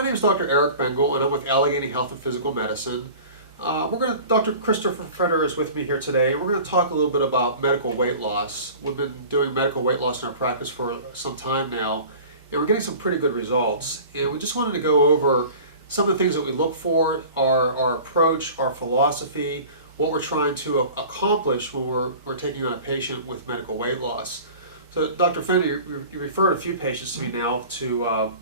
My name is Dr. Eric Bengel, and I'm with Allegheny Health and Physical Medicine. Dr. Christopher Pfender is with me here today. We're going to talk a little bit about medical weight loss. We've been doing medical weight loss in our practice for some time now, and we're getting some pretty good results. And we just wanted to go over some of the things that we look for, our approach, our philosophy, what we're trying to accomplish when we're taking on a patient with medical weight loss. So, Dr. Pfender, you referred a few patients to me now to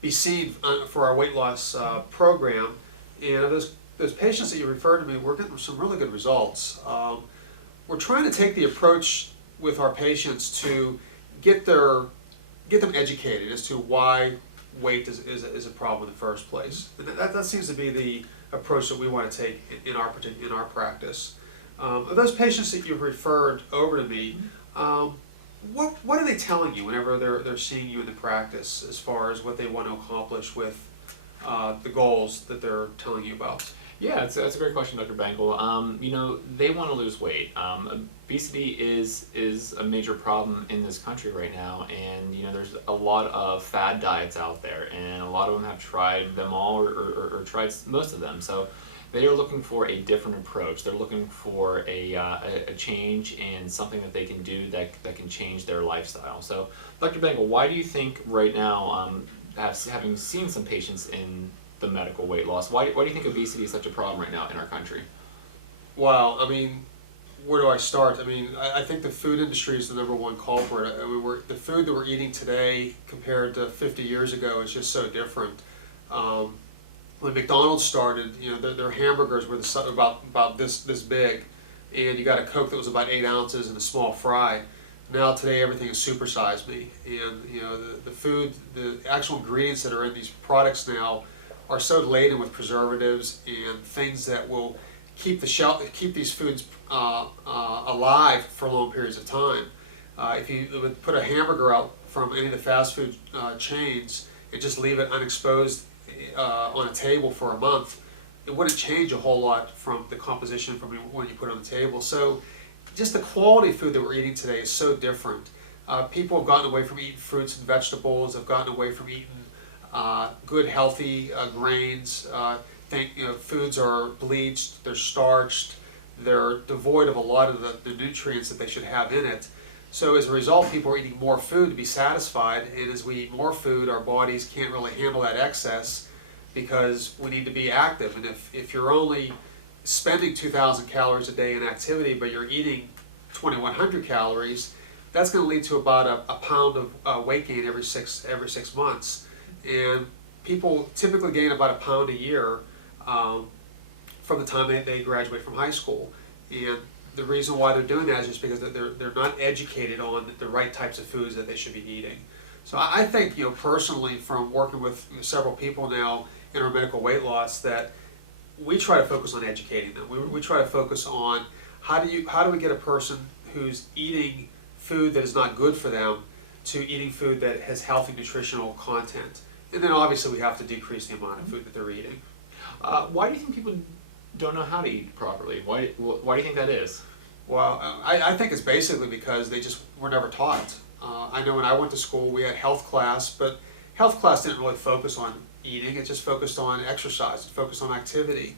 be seen for our weight loss program, and those patients that you referred to me, we're getting some really good results. We're trying to take the approach with our patients to get them educated as to why weight is a problem in the first place. And that seems to be the approach that we want to take in our practice. Of those patients that you've referred over to me, what are they telling you whenever they're seeing you in the practice as far as what they want to accomplish with the goals that they're telling you about? Yeah, that's a great question, Dr. Bengel. They want to lose weight. Obesity is a major problem in this country right now, and there's a lot of fad diets out there, and a lot of them have tried them all or tried most of them. So they are looking for a different approach. They're looking for a change and something that they can do that can change their lifestyle. So, Dr. Bengel, why do you think right now, having seen some patients in the medical weight loss, why do you think obesity is such a problem right now in our country? Well, where do I start? I think the food industry is the number one culprit. The food that we're eating today compared to 50 years ago is just so different. When McDonald's started, their hamburgers were about this big, and you got a Coke that was about 8 ounces and a small fry. Now today everything is supersized me, and the food, the actual ingredients that are in these products now are so laden with preservatives and things that will keep these foods alive for long periods of time. If you would put a hamburger out from any of the fast food chains and just leave it unexposed on a table for a month, it wouldn't change a whole lot from the composition from when you put it on the table. So just the quality of food that we're eating today is so different. People have gotten away from eating fruits and vegetables, have gotten away from eating good healthy grains. Foods are bleached, they're starched, they're devoid of a lot of the nutrients that they should have in it. So as a result, people are eating more food to be satisfied, and as we eat more food, our bodies can't really handle that excess because we need to be active. And if you're only spending 2,000 calories a day in activity, but you're eating 2,100 calories, that's going to lead to about a pound of weight gain every six months. And people typically gain about a pound a year from the time they graduate from high school. And the reason why they're doing that is just because they're not educated on the right types of foods that they should be eating. So I think, personally, from working with several people now in our medical weight loss, that we try to focus on educating them. We try to focus on how do we get a person who's eating food that is not good for them to eating food that has healthy nutritional content. And then obviously we have to decrease the amount of food that they're eating. Why do you think people don't know how to eat properly? Why do you think that is? Well, I think it's basically because they just were never taught. I know when I went to school we had health class, but health class didn't really focus on eating, it just focused on exercise, it focused on activity.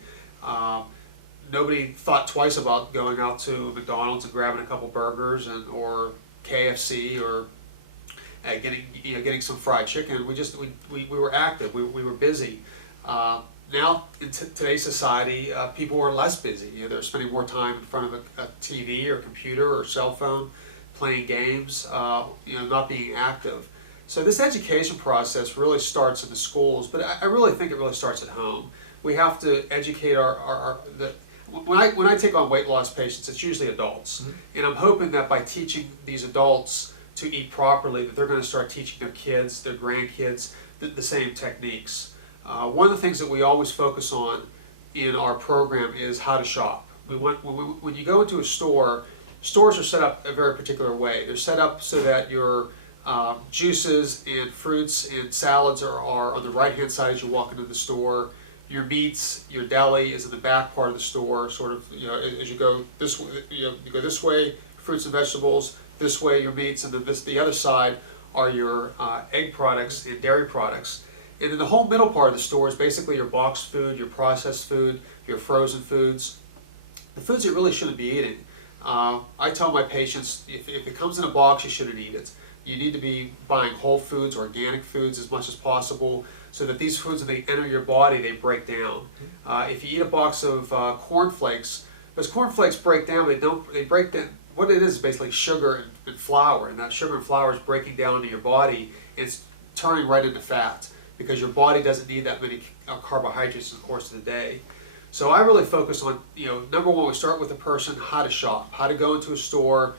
Nobody thought twice about going out to McDonald's and grabbing a couple burgers or KFC or getting some fried chicken. We were active, we were busy. Now in today's society, people are less busy. They're spending more time in front of a TV or computer or cell phone, playing games, not being active. So this education process really starts in the schools, but I really think it really starts at home. We have to educate when I take on weight loss patients, it's usually adults. Mm-hmm. And I'm hoping that by teaching these adults to eat properly, that they're going to start teaching their kids, their grandkids, the same techniques. One of the things that we always focus on in our program is how to shop. When you go into a store, stores are set up a very particular way. They're set up so that your juices and fruits and salads are on the right-hand side as you walk into the store. Your meats, your deli is in the back part of the store, sort of, as you go this way, you go this way, fruits and vegetables, this way your meats, and then the other side are your egg products and dairy products. And then the whole middle part of the store is basically your boxed food, your processed food, your frozen foods, the foods you really shouldn't be eating. I tell my patients, if it comes in a box, you shouldn't eat it. You need to be buying whole foods, organic foods as much as possible, so that these foods, when they enter your body, they break down. If you eat a box of cornflakes, those cornflakes break down. They break down. What it is basically sugar and flour, and that sugar and flour is breaking down into your body, and it's turning right into fat because your body doesn't need that many carbohydrates in the course of the day. So I really focus on, number one, we start with the person, how to shop, how to go into a store,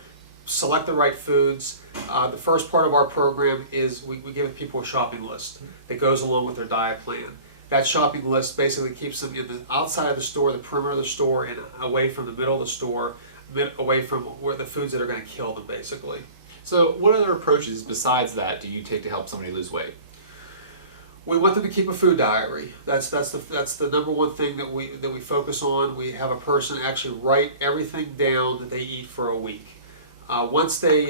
select the right foods. The first part of our program is we give people a shopping list that goes along with their diet plan. That shopping list basically keeps them in the outside of the store, the perimeter of the store, and away from the middle of the store, away from where the foods that are going to kill them, basically. So what other approaches besides that do you take to help somebody lose weight? We want them to keep a food diary. That's the number one thing that we focus on. We have a person actually write everything down that they eat for a week. Once they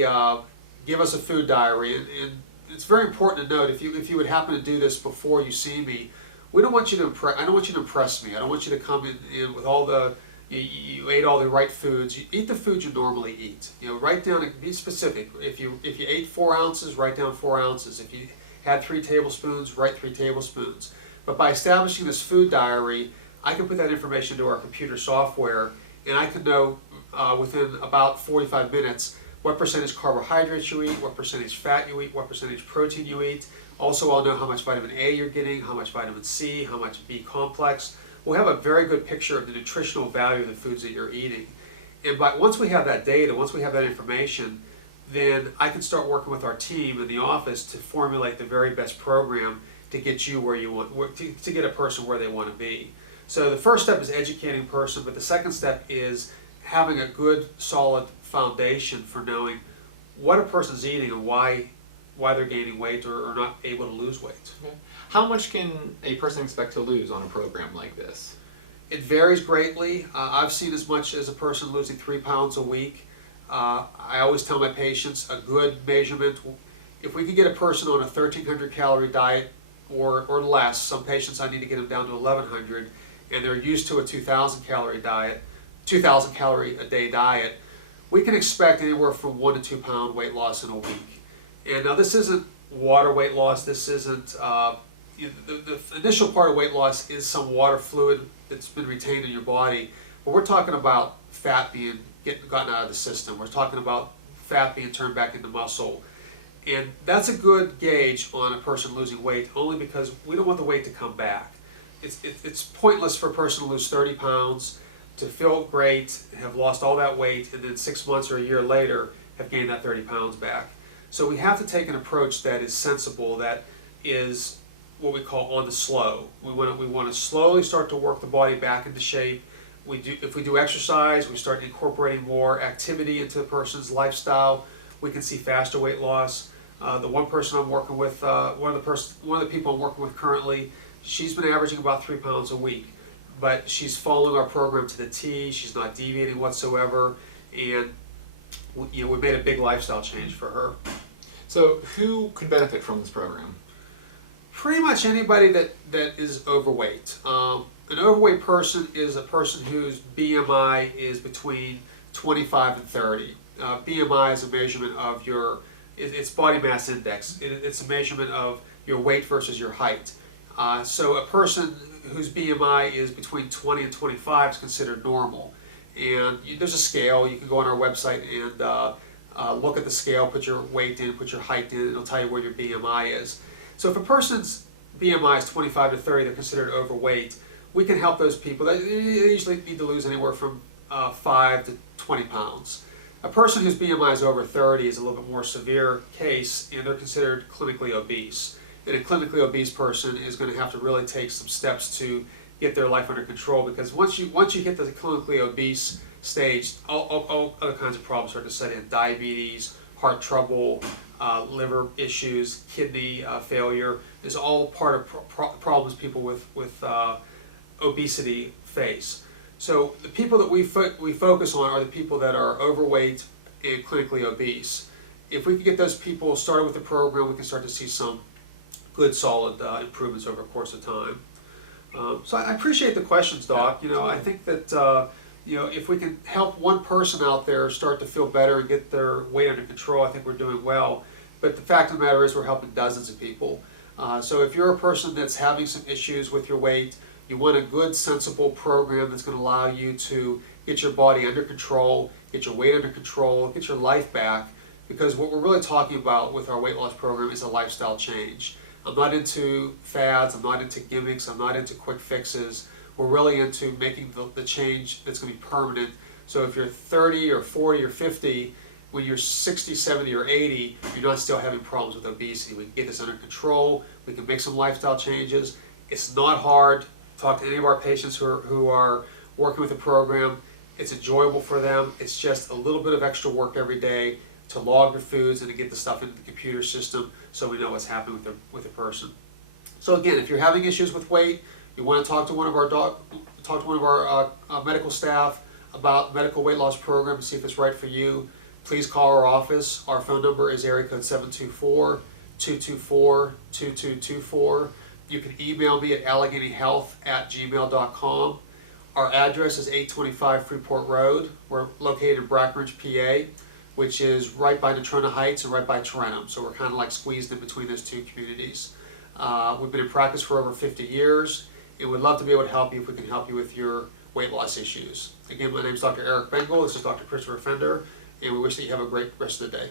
give us a food diary, and it's very important to note, if you would happen to do this before you see me, I don't want you to impress me. I don't want you to come in with all the you ate all the right foods. You eat the foods you normally eat. Write down, be specific. If you ate 4 ounces, write down 4 ounces. If you had 3 tablespoons, write 3 tablespoons. But by establishing this food diary, I can put that information into our computer software, and I can know within about 45 minutes what percentage carbohydrates you eat, what percentage fat you eat, what percentage protein you eat. Also, I'll know how much vitamin A you're getting, how much vitamin C, how much B complex. We'll have a very good picture of the nutritional value of the foods that you're eating. And once we have that data, once we have that information, then I can start working with our team in the office to formulate the very best program to get you where you want, to get a person where they want to be. So the first step is educating a person, but the second step is having a good, solid foundation for knowing what a person's eating and why they're gaining weight or not able to lose weight. Okay. How much can a person expect to lose on a program like this? It varies greatly. I've seen as much as a person losing 3 pounds a week. I always tell my patients a good measurement, if we can get a person on a 1,300 calorie diet or less, some patients I need to get them down to 1,100, and they're used to a 2,000 calorie diet, 2,000 calorie a day diet, we can expect anywhere from 1 to 2 pound weight loss in a week. And now this isn't water weight loss, this isn't, the initial part of weight loss is some water fluid that's been retained in your body, but we're talking about fat being gotten out of the system. We're talking about fat being turned back into muscle. And that's a good gauge on a person losing weight, only because we don't want the weight to come back. It's pointless for a person to lose 30 pounds, to feel great, have lost all that weight, and then 6 months or a year later have gained that 30 pounds back. So we have to take an approach that is sensible, that is what we call on the slow. We want to slowly start to work the body back into shape. If we do exercise, we start incorporating more activity into the person's lifestyle, we can see faster weight loss. The one person I'm working with, one of the people I'm working with currently, she's been averaging about 3 pounds a week, but she's following our program to the T. She's not deviating whatsoever, and we made a big lifestyle change for her. So who could benefit from this program? Pretty much anybody that is overweight. An overweight person is a person whose BMI is between 25 and 30. BMI is a measurement of it's body mass index. It's a measurement of your weight versus your height. So a person whose BMI is between 20 and 25 is considered normal. And there's a scale. You can go on our website and look at the scale, put your weight in, put your height in, and it'll tell you where your BMI is. So if a person's BMI is 25 to 30, they're considered overweight. We can help those people. They usually need to lose anywhere from 5 to 20 pounds. A person whose BMI is over 30 is a little bit more severe case, and they're considered clinically obese. And a clinically obese person is going to have to really take some steps to get their life under control, because once you hit the clinically obese stage, all other kinds of problems start to set in: diabetes, heart trouble, liver issues, kidney failure. Is all part of problems people with obesity face. So the people that we focus on are the people that are overweight and clinically obese. if we can get those people started with the program, we can start to see some good, solid improvements over the course of time. So I appreciate the questions, Doc. You know, I think that you know, if we can help one person out there start to feel better and get their weight under control, I think we're doing well. But the fact of the matter is, we're helping dozens of people. So if you're a person that's having some issues with your weight, you want a good, sensible program that's going to allow you to get your body under control, get your weight under control, get your life back. Because what we're really talking about with our weight loss program is a lifestyle change. I'm not into fads, I'm not into gimmicks, I'm not into quick fixes. We're really into making the change that's going to be permanent. So if you're 30 or 40 or 50, when you're 60, 70, or 80, you're not still having problems with obesity. We can get this under control, we can make some lifestyle changes. It's not hard. Talk to any of our patients who are working with the program. It's enjoyable for them. It's just a little bit of extra work every day to log your foods and to get the stuff into the computer system so we know what's happening with the person. So again, if you're having issues with weight, you want to talk to one of our medical staff about medical weight loss program and see if it's right for you, please call our office. Our phone number is area code 724-224-2224. You can email me at alleghenyhealth@gmail.com. Our address is 825 Freeport Road. We're located in Brackridge, PA, which is right by Natrona Heights and right by Tarentum. So we're kind of like squeezed in between those two communities. We've been in practice for over 50 years, and we'd love to be able to help you if we can help you with your weight loss issues. Again, my name is Dr. Eric Bengel. This is Dr. Christopher Pfender, and we wish that you have a great rest of the day.